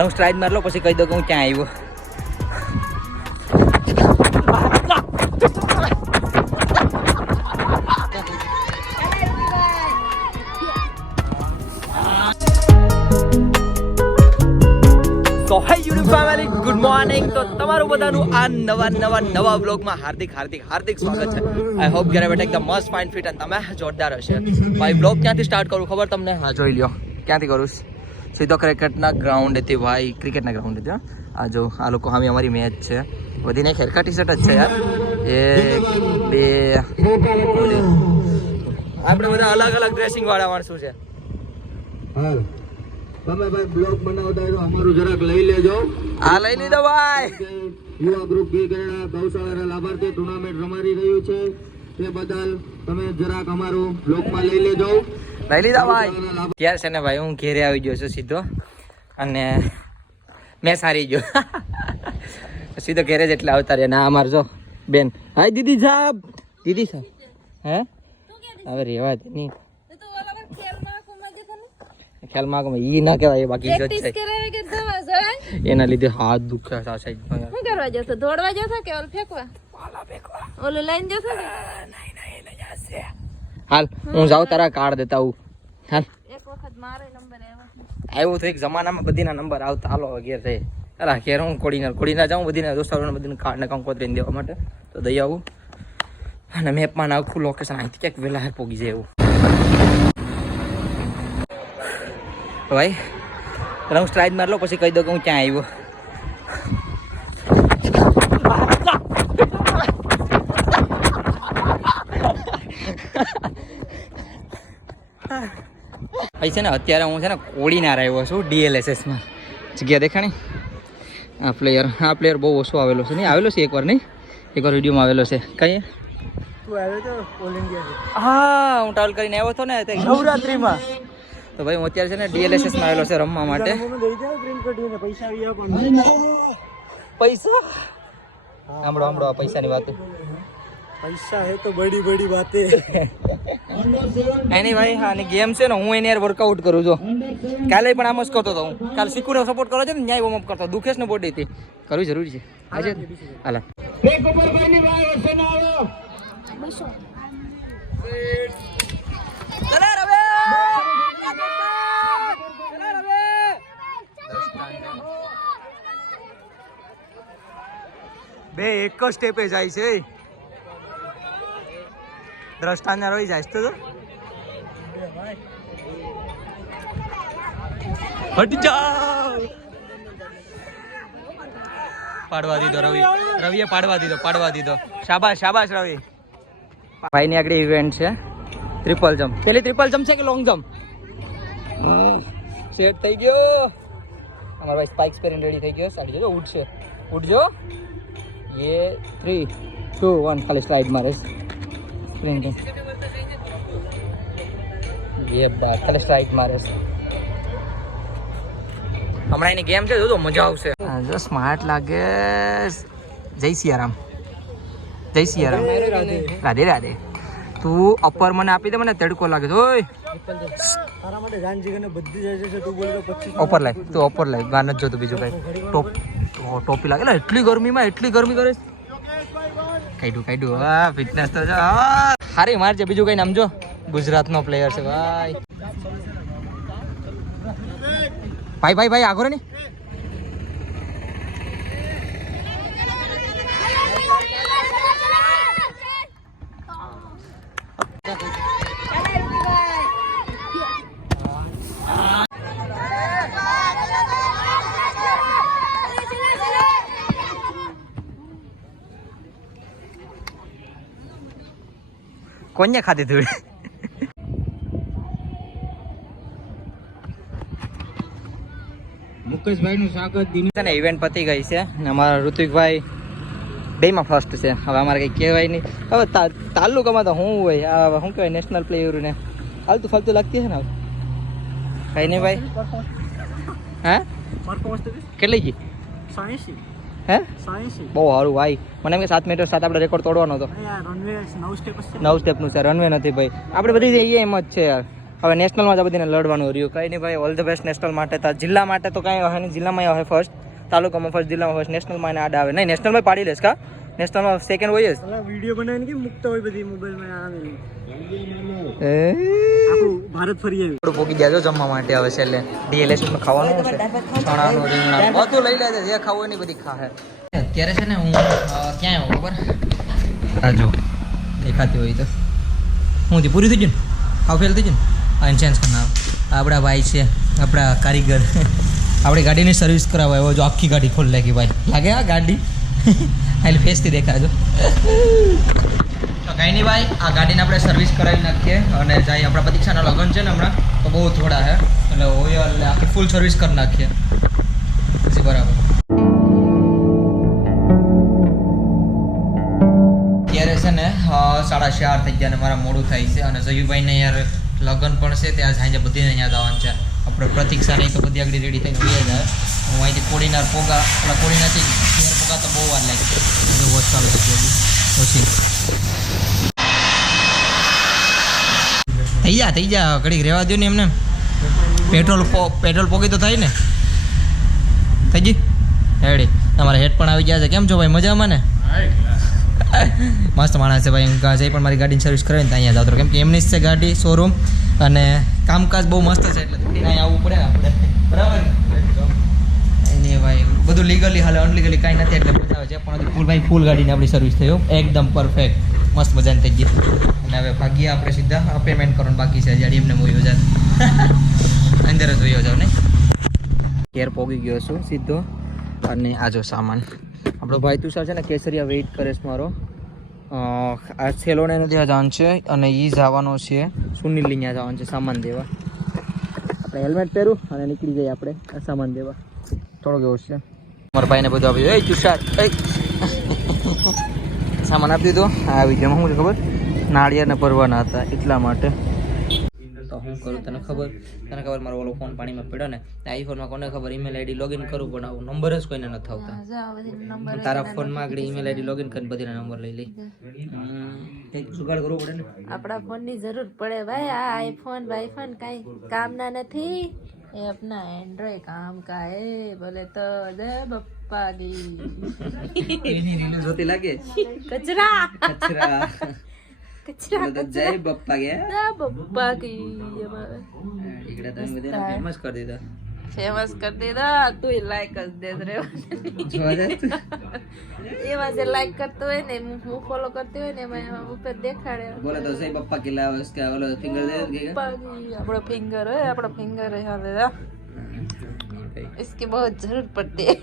હું સ્ટ્રાઇડ માર લો પછી કહી દો કે હું ક્યાં આવ્યો. તો હે યુટ્યુબ ફેમિલી, ગુડ મોર્નિંગ. તો તમારું બધાનું આ નવા બ્લોગમાં હાર્દિક સ્વાગત છે. આઈ હોપ ઘરે બેઠા એકદમ મસ્ત ફાઇન ફિટ અને તમે જોરદાર હશે. ભાઈ બ્લોગ ક્યાંથી સ્ટાર્ટ કરું ખબર તમને? હા જોઈ લ્યો ક્યાંથી કરું. સીધો ક્રિકેટના ગ્રાઉન્ડેથી ભાઈ, ક્રિકેટના ગ્રાઉન્ડેથી. આ જો આ લોકો સામે અમારી મેચ છે. વધીને એક હેરકા ટી શર્ટ જ છે યાર. 1 2 આપણે બધા અલગ ડ્રેસિંગ વાળા માણસો છે. તમે ભાઈ બ્લોગ બનાવતા હોય તો અમારું જરાક લઈ લેજો. આ લઈ લીધો ભાઈ. યુવા ગ્રુપ ગીગેડા ગૌશાળાના લાભાર્થી ટુર્નામેન્ટ રમાડી રહ્યું છે, તે બદલ તમે જરાક અમારું બ્લોગમાં લઈ લેજો. લઈ લીધા ભાઈ. ક્યારે છે ને ભાઈ હું ઘેરે આવી ગયો છું સીધો, અને મેં સારી ગયો સીધો ઘેરે જ એટલે આવતા રહ્યા. ના અમારે જો બેન, હાય દીદી સાહેબ હે હવે રેવા દે નહીં ખ્યાલમાં ઈ ના કહેવાય, બાકી જો છે એના લીધે હાથ દુખે છે. શું કરવા જતો? દોડવા જતો કે ઓલ ફેંકવા? ઓલું લઈને જતો કે નહીં? હાલ હું જાઉં તારા કાર્ડ દેતા હું. હાલ એક વખત મારો નંબર આવ્યો તો એક જમાનામાં બધીના નંબર આવતા. હાલો ઘેર થઈ અલા ઘેર હું કોડીના જાઉં બધીને દોસ્તારોને બધીને કાર્ડને કંકોત્રીને દેવા માટે તો દઈ આવું. અને મેપમાં નાખું લોકેશન અહીંથી ક્યાંક વહેલા પોગી જાય એવું. ભાઈ હું સ્ટ્રાઇડ માર લો પછી કહી દો કે હું ક્યાં આવ્યો. ભાઈ છે ને અત્યારે હું છે ને કોડીનાર આવ્યો છું DLSSમાં. જગ્યા દેખાણી? આ પ્લેયર બહુ ઓછો આવેલો છે. નહીં આવેલો છે એકવાર વિડીયોમાં આવેલો છે. કઈ તું આવ્યો તો ઓલ ઇન્ડિયા? હા હું ટ્રાવેલ કરીને આવ્યો હતો ને તે નવરાત્રીમાં. તો ભાઈ હું અત્યારે છે ને DLSSમાં આવેલો છે રમવા માટે. પૈસા સાંભળો આ પૈસાની વાતો. પૈસા હે તો બડી બાતે. એની ભાઈ હા ની ગેમ છે ને, હું એને યાર વર્કઆઉટ કરું છું. કાલે પણ આમ જ કરતો હતો હું. કાલે સિકુને સપોર્ટ કરો છે ને, ન્યાય વોર્મ અપ કરતો. દુખેશ ને બોડીથી કરવી જરૂરી છે આજે. હાલા બે એક જ સ્ટેપે જાય છે. દ્રષ્ટાંત રહી જાય તો હટ જાઓ. પાડવા દીધો રવિએ પાડવા દીધો. શાબાશ રવિ. ભાઈની આગળ ઇવેન્ટ છે ટ્રિપલ જમ્પ. પેલી ટ્રિપલ જમ્પ છે કે લોંગ જમ્પ? સેટ થઈ ગયો અમારો ભાઈ. સ્પાઇક્સ પહેરીને રેડી થઈ ગયો. સાડી જોજો ઉઠજો. ये 3 2 1 ખાલી સ્લાઇડ મારે. ખાલી સ્ટ્રાઇક મારે છે. હમણાં એની ગેમ છે, જો મજા આવશે. જો સ્માર્ટ લાગે. જય સિયારામ. રાધે. તું અપર મને આપી દે, મને તડકો લાગે છે. ઓય તારા માટે જાન જીગરને બધી જાય છે. તું બોલે તો 25 ઓપર લાય. તું ઓપર લાય. ગાન જ જોતું બીજું કઈ. ટોપી લાગે. એટલી ગરમી કરે. કાઢ્યું. હા ફિટનેસ તો જો સારી માર છે. બીજું કઈ નામ જો, ગુજરાતનો પ્લેયર છે ભાઈ. આગળ ને કોને ખાધી તું? મુકેશભાઈ નું સ્વાગત. છે ને ઇવેન્ટ પતી ગઈ છે અને અમારા ઋત્વિકભાઈ બેમાં ફર્સ્ટ છે. હવે અમારે કંઈ કહેવાય નહીં. હવે તાલુકામાં તો શું હોય, આ શું કહેવાય નેશનલ પ્લેયર ને હાલતું ફાલતું લાગતી છે ને. હવે કઈ નહીં ભાઈ. હે કેટલી ગઈ? 86. હે બહુ સારું ભાઈ. મને એમ કે 7 મીટર 7 આપણે રેકોર્ડ તોડવાનો હતો. 9 સ્ટેપનું છે. રનવે નથી ભાઈ. આપણે બધી એમ જ છે યાર. હવે નેશનલમાં જ આ બધીને લડવાનું રહ્યું. કંઈ નહીં ભાઈ, ઓલ ધ બેસ્ટ નેશનલ માટે. તો જિલ્લા માટે તો કાંઈ હોય નહીં, જિલ્લામાં આવે ફર્સ્ટ, તાલુકામાં ફર્સ્ટ, જિલ્લામાં ફર્સ્ટ, નેશનલમાં એને આડા આવે નહીં. નેશનલમાં પાડી લેશ કા? નેશનલમાં સેકન્ડ હોય જ. વિડીયો બનાવીને કે મુકતા હોય બધી મોબાઈલમાં આવે ભારત ફરી આવ્યું. થોડું પોકી ગયા છો જમવા માટે. હવે છેલ્લે ડીએલએસમાં ખાવાનું છે, ચણાનું રીંગણા બધું લઈ લેજે, જે ખાવું એની બધી ખાહે. અત્યારે છે ને હું ક્યાં આવ્યો ખબર? આ જો દેખાતી હોય તો હું પૂરી થઈ ગયું ને, ખાવ ફેલ થઈ ગયું ને, આ ચેન્જ કરી નાખ. આપણા ભાઈ છે, આપણા કારીગર, આપણી ગાડીની સર્વિસ કરાવવા આવ્યો. જો આખી ગાડી ખોલી નાખી ભાઈ, લાગે આ ગાડી એટલે ફેસથી દેખાજો. તો કંઈ નહીં ભાઈ, આ ગાડીને આપણે સર્વિસ કરાવી નાખીએ અને જાય. આપણા પ્રતીક્ષાના લગ્ન છે ને હમણાં, તો બહુ થોડા છે એટલે ઓઇલ આખી ફૂલ સર્વિસ કરી નાખીએ પછી બરાબર. અત્યારે છે ને 4:30 થઈ ગયા અને મારા મોડું થાય છે. અને જયુભાઈને યાર લગ્ન પણ છે, ત્યાં સાંજે બધીને અહીંયા જવાનું છે. આપણે પ્રતીક્ષા નહીં તો બધી આગળ રેડી થઈને વહી જાય. હું અહીંથી કોડીનાર પોગા, આપણા કોડીનારથી ઘેર પોગા તો બહુ વાર લાગી. વોચ ચાલુ થઈ ગઈ પછી થઈ જા ઘડીક રહેવા દો ને એમને. પેટ્રોલ પોગી તો થાય ને. થઈ ગઈ રેડી. તમારા હેડ પણ આવી ગયા છે. કેમ છો ભાઈ, મજામાં ને? મસ્ત માણસ છે ભાઈ. જઈ પણ મારી ગાડીની સર્વિસ કરાવીને તો અહીંયા જાવ, કેમ કે એમની જ છે ગાડી શોરૂમ અને કામકાજ બહુ મસ્ત છે એટલે અહીંયા આવવું પડે આપણે, બરાબર એને ભાઈ. બધું લીગલી હાલે, અનલીગલી કાંઈ નથી એટલે મજા આવે છે. પણ ફૂલ ભાઈ ફૂલ ગાડીની આપણી સર્વિસ થઈ એકદમ પરફેક્ટ, મસ્ત મજાની થઈ ગઈ. અને હવે ભાગીએ આપણે સીધા. પેમેન્ટ કરવાનું બાકી છે હજાર, એમને વયો જાવ અંદર જ વયો જાવ ને. ઘેર પોગી ગયો છું સીધો. અને આ જો સામાન આપણો ભાઈ તુષાર છે ને કેસરિયા વેઇટ કરે છે મારો. આ સેલોને ત્યાં જવાનું છે અને એ જવાનો છે સુનિલની ત્યાં જવાનું છે સામાન દેવા. આપણે હેલ્મેટ પહેરું અને નીકળી જઈએ આપણે સામાન દેવા. થોડો કેવો છે મારા ભાઈને બધું આપી દીધું. તુષાર સામાન આપી દીધો. આવી ગયો શું ખબર, નાળિયેરને ભરવાના હતા એટલા માટે. તો હું કરું તને ખબર મારો ઓલો ફોન પાણીમાં પડ્યો ને, આઈફોનમાં કોને ખબર ઈમેલ આઈડી લોગિન કરું પણ આવું નંબર જ કોઈને નથી આવતા. તારા ફોનમાં આગળ ઈમેલ આઈડી લોગિન કરીને બધીના નંબર લઈ લઈ. કંઈક જુગાડ કરવો પડે ને. આપણા ફોનની જરૂર પડે ભાઈ. આ આઈફોન વાઈફોન કાંઈ કામના નથી. ये अपना एंड्रॉइड काम का है बोले तो जय बप्पा दी. એની રીલ્સ હોતી લાગે. कचरा કચરા कचरा તો જય બપ્પા ગયા. जय बप्पा की ઈકડે તમે બધાને ફેમસ કરી દીધા. फेमस कर देगा तू लाइक कर दे रहे हो. જોવા જાય ये वैसे लाइक करते हुए ने मुंह फॉलो करते हुए ने मैं ऊपर देखा रहे બોલે તો જય બપ્પા કે લાવ इसका ઓલો ફિંગર દે કે अपना फिंगर है अपना फिंगर है इसकी बहुत जरूरत पड़ती है.